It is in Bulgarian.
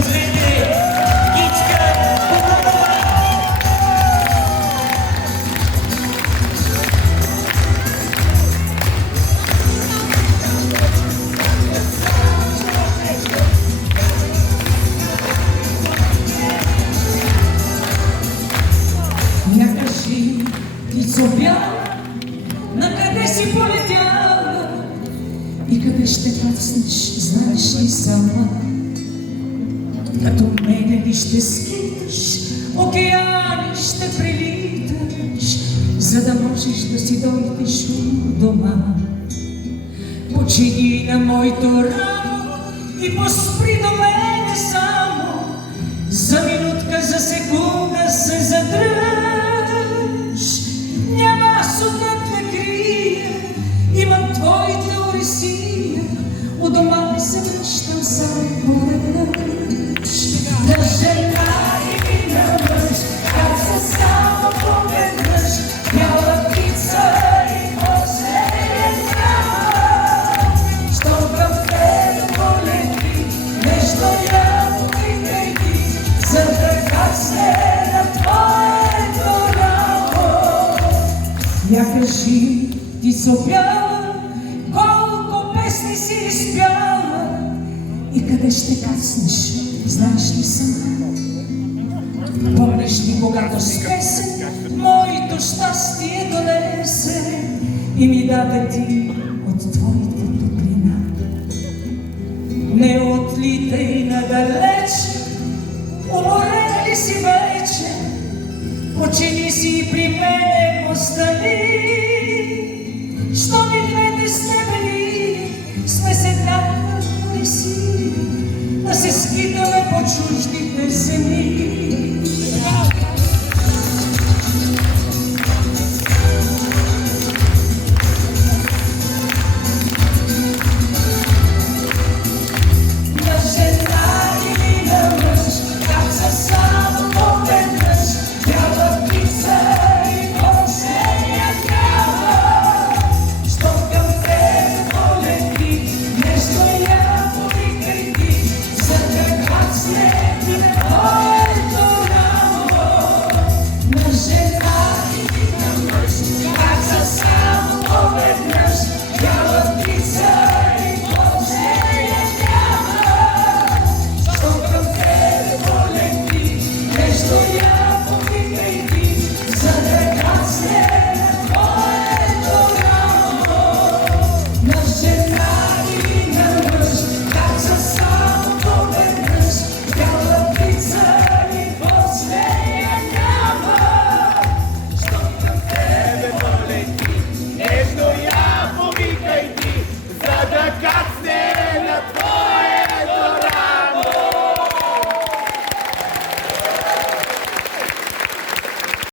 поздравете Гичка Богданова! Я кажи, птицо бяла, на къде си полетяла и къде ще кацнеш, знаеш ли сама? Като мене ли ще скиташ, океани ще прелиташ, за да можеш да си дойдеш у дома. Почини на моето рамо и поспри до мене само, за минутка, за секунда се задръж. Няма аз отдат ме крия, имам твоята орисия, у дома не се връщам само поведнъж. На жена и на мъж, как се само поведнъж, бяла птица и последен няма. Що към тебе полети, нещо ядовите ти, за да кацне на твоето рамо. Я кажи, птицо бяла, колко песни си изпяла и къде ще кацнеш, знаеш ли сама? Помниш ли, когато с песен моето щастие донесе и ми даде ти от твоята топлина? Не отлитай надалече, уморена ли си вече, почини си и при мене остани. Що ми двете стебели сме се еднакви си, да се скитаме по чуждите земи.